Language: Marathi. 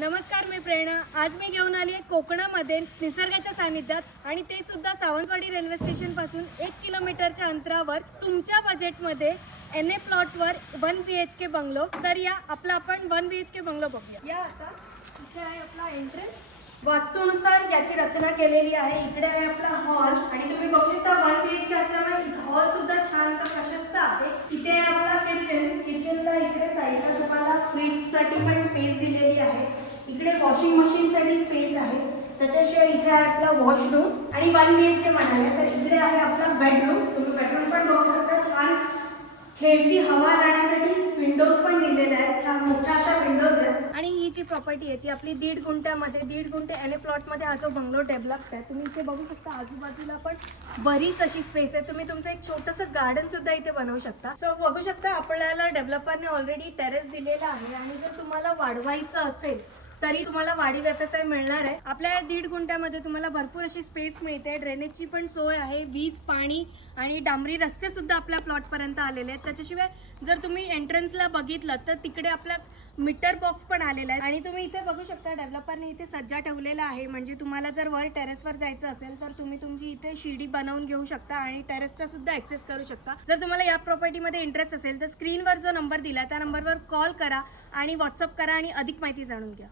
नमस्कार, मी प्रेरणा. आज मी घेऊन आली आहे कोकणामध्ये निसर्गाच्या सानिध्यात आणि ते सुद्धा सावंतवाडी रेल्वे स्टेशन पासून 1 किलोमीटरच्या अंतरावर तुमच्या बजेटमध्ये NA प्लॉटवर 1 BHK बंगलो. तर या आपण 1 BHK बंगलो बघूया. या आता इथे आहे आपला एंट्रन्स. वास्तूनुसार याची रचना केलेली आहे. इकडे आहे आपला हॉल आणि तुम्ही बघू शकता 1 BHK असल्यामुळे हॉल सुद्धा छानसा प्रशस्त आहे. इथे आहे आपला किचनला इकडे साईडला तुम्हाला फ्रीजसाठी पण स्पेस दिलेली आहे. इकडे वॉशिंग मशीनसाठी स्पेस आहे. त्याच्याशिवाय इथे आहे आपला वॉशरूम आणि 1 BHK म्हणाले तर इकडे आहे आपला बेडरूम. तुम्ही बेडरूम पण बघू शकता. छान खेळती हवा राहण्यासाठी विंडोज पण दिलेले आहेत. छान मोठ्या अशा विंडोज आहेत. आणि ही जी प्रॉपर्टी आहे ती आपली 1.5 गुंठ्यामध्ये 1.5 गुंठे NA प्लॉटमध्ये हा जो बंगलो डेव्हलप आहे. तुम्ही इथे बघू शकता आजूबाजूला पण बरीच अशी स्पेस आहे. तुम्ही तुमचं एक छोटंसं गार्डन सुद्धा इथे बनवू शकता. सो बघू शकता आपल्याला डेव्हलपरने ऑलरेडी टेरेस दिलेला आहे आणि जर तुम्हाला वाढवायचं असेल तरी तुम्हाला वाढीव FSI मिळणार आहे. आपल्या 1.5 गुंठ्यामध्ये तुम्हाला भरपूर अशी स्पेस मिळते. ड्रेनेजची पण सोय आहे. वीज, पाणी आणि डांबरी रस्ते सुद्धा आपल्या प्लॉटपर्यंत आलेले आहेत. त्याच्याशिवाय जर तुम्ही एंट्रन्सला बघितलं तर तिकडे आपला मीटर बॉक्स पण आलेला आहे आणि तुम्ही इथे बघू शकता डेव्हलपरने इथे सज्जा ठेवलेला आहे. म्हणजे तुम्हाला जर वर टेरेसवर जायचं असेल तर तुम्ही तुमची इथे शिडी बनवून घेऊ शकता आणि टेरेसचा सुद्धा ॲक्सेस करू शकता. जर तुम्हाला या प्रॉपर्टीमध्ये इंटरेस्ट असेल तर स्क्रीनवर जो नंबर दिला त्या नंबरवर कॉल करा आणि व्हॉट्सअप करा आणि अधिक माहिती जाणून घ्या.